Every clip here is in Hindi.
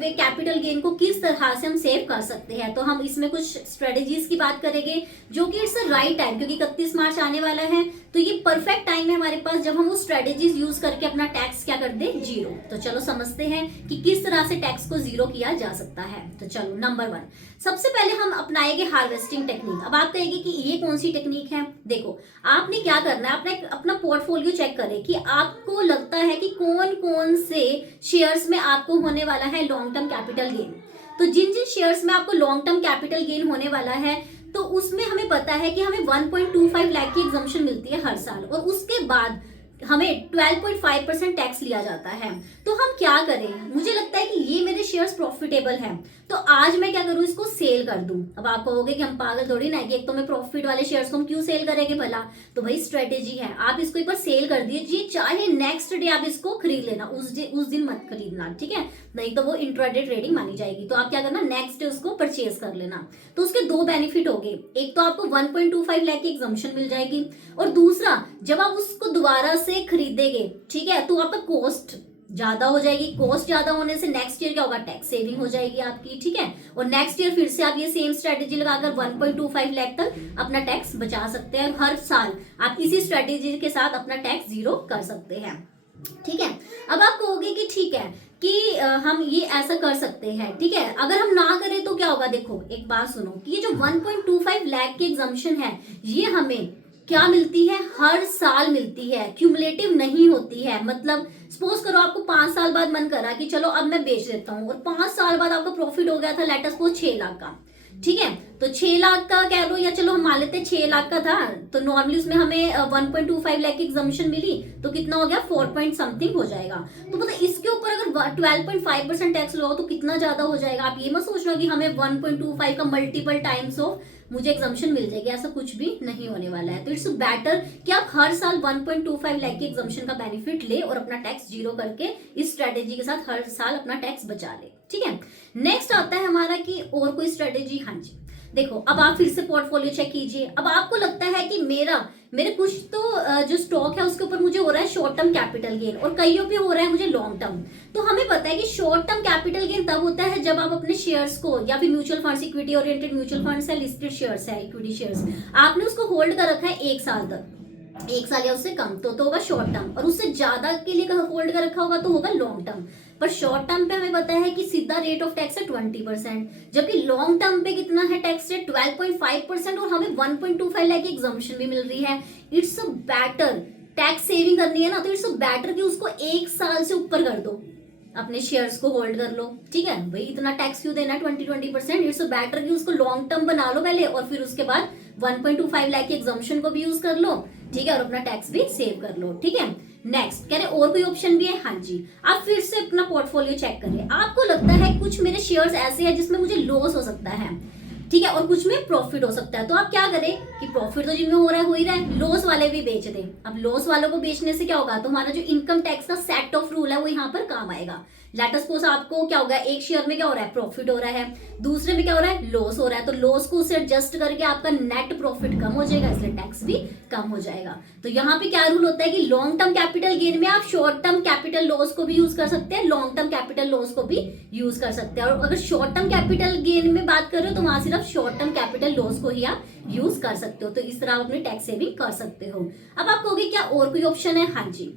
हुए कैपिटल गेन को किस तरह से हम सेव कर सकते हैं। तो हम इसमें कुछ स्ट्रेटेजीज की बात करेंगे, जो कि इट्स राइट टाइम, क्योंकि 31 मार्च आने वाला है, तो ये परफेक्ट टाइम है हमारे पास जब हम वो स्ट्रेटेजीज यूज करके अपना टैक्स क्या कर दे, जीरो। तो चलो समझते हैं कि किस तरह से टैक्स को जीरो किया जा सकता है। तो चलो नंबर 1, सबसे पहले हम अपनाएंगे हार्वेस्टिंग टेक्निक। अब आप कहेंगे कि ये कौन सी टेक्निक है। देखो, आपने क्या करना है, अपना पोर्टफोलियो चेक करें कि आपको लगता है कि कौन कौन से शेयर्स में आपको होने वाला है लॉन्ग टर्म कैपिटल गेन। तो जिन जिन शेयर्स में आपको लॉन्ग टर्म कैपिटल गेन होने वाला है, तो उसमें हमें पता है कि हमें 1.25 लाख की एग्जम्पशन मिलती है हर साल, और उसके बाद हमें 12.5% टैक्स लिया जाता है। तो हम क्या करें, मुझे लगता है कि ये मेरे शेयर्स प्रॉफिटेबल हैं, तो आज मैं क्या करूं, इसको सेल कर दूं। अब आप कहोगे कि हम पागल थोड़ी ना, कि एक तो मैं प्रॉफिट वाले शेयर्स को हम क्यों सेल करेंगे भला। तो भाई स्ट्रेटेजी है, आप इसको एक बार सेल कर दीजिए, चाहे नेक्स्ट डे आप इसको खरीद लेना, उस दिन मत खरीदना, ठीक है, नहीं तो वो इंट्राडे ट्रेडिंग मानी जाएगी। तो आप क्या करना, नेक्स्ट डे उसको परचेज कर लेना। तो उसके दो बेनिफिट हो गए, एक तो आपको 1.25 लाख की एग्जम्पशन मिल जाएगी, और दूसरा जब आप उसको दोबारा से खरीदेंगे, ठीक है, तो आपका कॉस्ट ज्यादा हो जाएगी। कॉस्ट ज्यादा होने से नेक्स्ट ईयर क्या होगा, टैक्स सेविंग हो जाएगी आपकी, ठीक है, और नेक्स्ट ईयर फिर से आप ये सेम स्ट्रेटेजी लगाकर 1.25 लाख तक अपना टैक्स बचा सकते हैं। हर साल आप इसी स्ट्रेटेजी के साथ अपना टैक्स जीरो कर सकते हैं, ठीक है। अब आप कहोगे कि ठीक है कि हम ये ऐसा कर सकते हैं, ठीक है, अगर हम ना करें तो क्या होगा। देखो एक बात सुनो, कि ये जो 1.25 लाख की एग्जम्पशन है, ये हमें क्या मिलती है, हर साल मिलती है, क्यूमुलेटिव नहीं होती है। मतलब सपोज करो आपको 5 साल बाद मन करा कि चलो अब मैं बेच देता हूँ, और 5 साल बाद आपका प्रॉफिट हो गया था लेट अस सपोज 6 लाख का, ठीक है, तो 6 लाख का कह लो, या चलो हम मान लेते हैं 6 लाख का था, तो नॉर्मली उसमें हमें 1.25 लाख की एग्जम्पशन मिली, तो कितना हो गया, 4 पॉइंट समथिंग हो जाएगा। तो मतलब इसके ऊपर अगर 12.5% टैक्स लगाओ तो कितना ज्यादा हो जाएगा। आप ये मत सोचना कि हमें 1.25 का मल्टीपल टाइम्स ऑफ मुझे एग्जम्पशन मिल जाएगी, ऐसा कुछ भी नहीं होने वाला है। तो इट्स बेटर कि आप हर साल 1.25 लाख की एग्जम्पशन का बेनिफिट ले और अपना टैक्स जीरो करके इस स्ट्रेटेजी के साथ हर साल अपना टैक्स बचा ले, ठीक है। नेक्स्ट आता है हमारा कि और कोई स्ट्रेटेजी। हाँ जी, देखो अब आप फिर से पोर्टफोलियो चेक कीजिए। अब आपको लगता है कि मेरे कुछ तो जो स्टॉक है उसके ऊपर मुझे हो रहा है शॉर्ट टर्म कैपिटल गेन, और कईयों पे हो रहा है मुझे लॉन्ग टर्म। तो हमें पता है कि शॉर्ट टर्म कैपिटल गेन तब होता है जब आप अपने शेयर्स को, या फिर mutual funds, equity oriented mutual funds है, लिस्टेड शेयर्स है, इक्विटी शेयर्स, आपने उसको होल्ड कर रखा है 1 साल तक, 1 साल या उससे कम, तो होगा शॉर्ट टर्म, और उससे ज्यादा के लिए होल्ड कर रखा होगा तो होगा लॉन्ग टर्म। पर शॉर्ट टर्म पे हमें पता है कि सीधा रेट ऑफ टैक्स है 20%, जबकि लॉन्ग टर्म पे कितना है टैक्स रेट 12.5%, और हमें 1.25 लाख की एग्जम्पशन भी मिल रही है। It's a better, tax saving करनी है ना, तो इट्स अ बेटर कि उसको 1 साल से ऊपर कर दो, अपने शेयर्स को होल्ड कर लो, ठीक है, भाई इतना टैक्स क्यों देना 20%। इट्स बेटर कि उसको लॉन्ग टर्म बना लो पहले, और फिर उसके बाद 1.25 लाख की एग्जम्पशन को भी यूज कर लो, ठीक है, और अपना टैक्स भी सेव कर लो, ठीक है। नेक्स्ट कह रहे और कोई ऑप्शन भी है। हाँ जी, आप फिर से अपना पोर्टफोलियो चेक करिए। आपको लगता है कुछ मेरे शेयर्स ऐसे हैं जिसमें मुझे लॉस हो सकता है, ठीक है, और कुछ में प्रॉफिट हो सकता है। तो आप क्या करें कि प्रॉफिट तो जिनमें हो रहा है हो ही रहा है, लॉस वाले भी बेच दें। अब लॉस वालों को बेचने से क्या होगा, तो हमारा जो इनकम टैक्स का सेट ऑफ रूल है वो यहाँ पर काम आएगा। लेट अस सपोज आपको क्या होगा, एक शेयर में क्या हो रहा है, प्रॉफिट हो रहा है, दूसरे में क्या हो रहा है, लॉस हो रहा है, तो लॉस को उससे एडजस्ट करके आपका नेट प्रॉफिट कम हो जाएगा, इसलिए टैक्स भी कम हो जाएगा। तो यहाँ पे क्या रूल होता है कि लॉन्ग टर्म कैपिटल गेन में आप शॉर्ट टर्म कैपिटल लॉस को भी यूज कर सकते हैं, लॉन्ग टर्म कैपिटल लॉस को भी यूज कर सकते हैं। और अगर शॉर्ट टर्म कैपिटल गेन में बात कर रहे हो तो वहां सिर्फ शॉर्ट टर्म कैपिटल लॉस को ही आप यूज कर सकते हो। तो इस तरह आप अपनी टैक्स सेविंग कर सकते हो। अब आप कहोगे क्या और कोई ऑप्शन है। हाँ जी,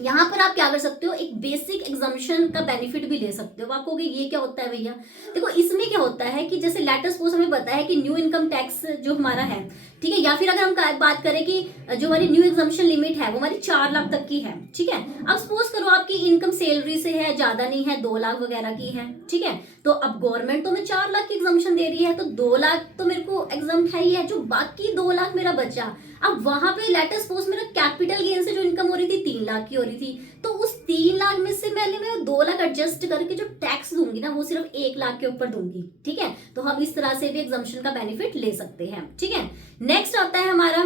यहाँ पर आप क्या कर सकते हो, एक बेसिक एग्जाम्पशन का बेनिफिट भी ले सकते हो। आप कहोगे ये क्या होता है भैया। देखो इसमें क्या होता है कि जैसे लेट अस सपोज हमें पता है कि न्यू इनकम टैक्स जो हमारा है, ठीक है, या फिर अगर हम बात करें कि जो हमारी न्यू एग्जाम्पशन लिमिट है वो हमारी 4 लाख तक की है, ठीक है। अब सपोज करो आपकी इनकम सैलरी से है, ज्यादा नहीं है, 2 लाख वगैरह की है, ठीक है, तो अब गवर्नमेंट तो हमें 4 लाख की एग्जाम्पशन दे रही है, तो 2 लाख तो मेरे को एग्जाम्प्ट है ही है, जो बाकी 2 लाख मेरा बचा। अब वहां पे लेट अस सपोज मेरा कैपिटल गेन से जो इनकम हो रही थी 3 लाख की हो रही थी, तो उस 3 लाख में से पहले मैं 2 लाख एडजस्ट करके जो टैक्स दूंगी ना वो सिर्फ 1 लाख के ऊपर दूंगी, ठीक है। तो हम इस तरह से भी एग्जाम्पशन का बेनिफिट ले सकते हैं, ठीक है। नेक्स्ट आता है हमारा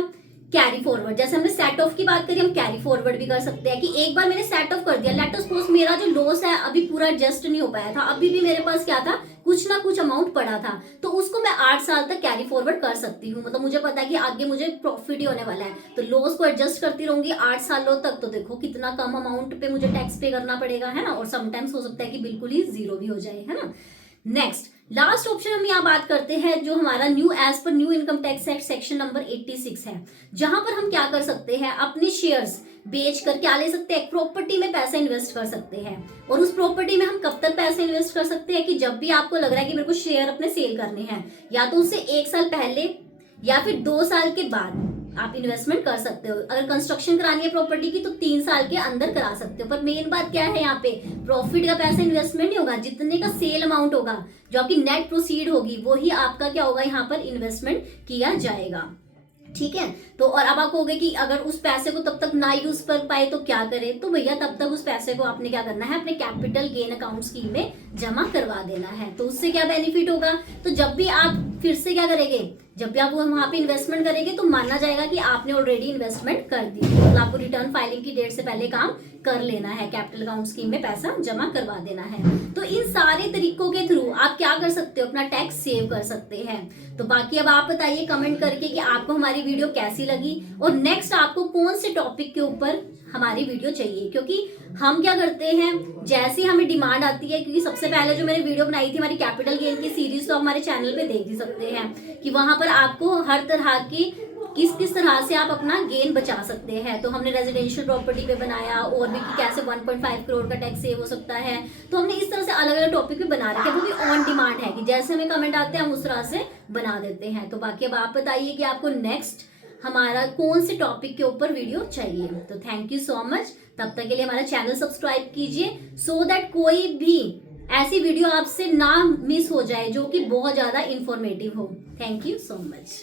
कैरी फॉरवर्ड। जैसे हमने सेट ऑफ की बात करी, हम कैरी फॉरवर्ड भी कर सकते हैं कि एक बार मैंने सेट ऑफ कर दिया, लेट अस सपोज मेरा जो लॉस है अभी पूरा एडजस्ट नहीं हो पाया था, अभी भी मेरे पास क्या था, कुछ ना कुछ अमाउंट पड़ा था, तो उसको मैं 8 साल तक कैरी फॉरवर्ड कर सकती हूँ। मतलब मुझे पता है कि आगे मुझे प्रॉफिट ही होने वाला है, तो लॉस को एडजस्ट करती रहूंगी 8 सालों तक। तो देखो कितना कम अमाउंट पे मुझे टैक्स पे करना पड़ेगा, है ना। और समटाइम्स हो सकता है कि बिल्कुल ही जीरो भी हो जाए, है ना। नेक्स्ट लास्ट ऑप्शन हम यहाँ बात करते हैं जो हमारा new as per new income tax act section number 86 है, जहां पर हम क्या कर सकते हैं, अपने शेयर्स बेच कर क्या ले सकते हैं, प्रॉपर्टी में पैसा इन्वेस्ट कर सकते हैं। और उस प्रॉपर्टी में हम कब तक पैसे इन्वेस्ट कर सकते हैं कि जब भी आपको लग रहा है कि मेरे को शेयर अपने सेल करने हैं, या तो उससे 1 साल पहले या फिर 2 साल के बाद आप इन्वेस्टमेंट कर सकते हो। अगर कंस्ट्रक्शन करानी है प्रॉपर्टी की तो 3 साल के अंदर करा सकते हो। पर मेन बात क्या है, यहाँ पे प्रॉफिट का पैसा इन्वेस्टमेंट नहीं होगा, जितने का सेल अमाउंट होगा, जो आपकी नेट प्रोसीड होगी, वही आपका क्या होगा, यहाँ पर इन्वेस्टमेंट किया जाएगा। ठीक है। तो और अब आप कहोगे कि अगर उस पैसे को तब तक ना यूज कर पाए तो क्या करें, तो भैया तब तक उस पैसे को आपने क्या करना है, अपने कैपिटल गेन अकाउंट स्कीम में जमा करवा देना है। तो उससे क्या बेनिफिट होगा, तो जब भी आप फिर से क्या करेंगे, जब भी आप वहां पे इन्वेस्टमेंट करेंगे तो माना जाएगा कि आपने ऑलरेडी इन्वेस्टमेंट कर दी। तो आपको रिटर्न फाइलिंग की डेट से पहले काम कर लेना है, कैपिटल अकाउंट स्कीम में पैसा जमा करवा देना है। तो इन सारे तरीकों के थ्रू आप क्या कर सकते हो, अपना टैक्स सेव कर सकते हैं। तो बाकी अब आप बताइए कमेंट करके कि आपको हमारी वीडियो कैसी लगी, और नेक्स्ट आपको कौन से टॉपिक के ऊपर हमारी वीडियो चाहिए। क्योंकि हम क्या करते हैं, जैसे हमें डिमांड आती है, क्योंकि सबसे पहले जो मैंने वीडियो बनाई थी हमारी कैपिटल गेन की सीरीज, तो आप हमारे चैनल पे देख ही सकते हैं कि वहां पर आपको हर तरह की किस तरह से आप अपना गेन बचा सकते हैं। तो हमने रेजिडेंशियल प्रॉपर्टी पे बनाया, और भी कि कैसे 1.5 करोड़ का टैक्स सेव हो सकता है। तो हमने इस तरह से अलग अलग टॉपिक पे बना रखे, वो भी ऑन डिमांड है कि जैसे हमें कमेंट आते हैं हम उस तरह से बना देते हैं। तो बाकी अब आप बताइए कि आपको नेक्स्ट हमारा कौन से टॉपिक के ऊपर वीडियो चाहिए। तो थैंक यू सो मच। तब तक के लिए हमारा चैनल सब्सक्राइब कीजिए, सो दैट कोई भी ऐसी वीडियो आपसे ना मिस हो जाए जो कि बहुत ज्यादा इंफॉर्मेटिव हो। Thank you so much.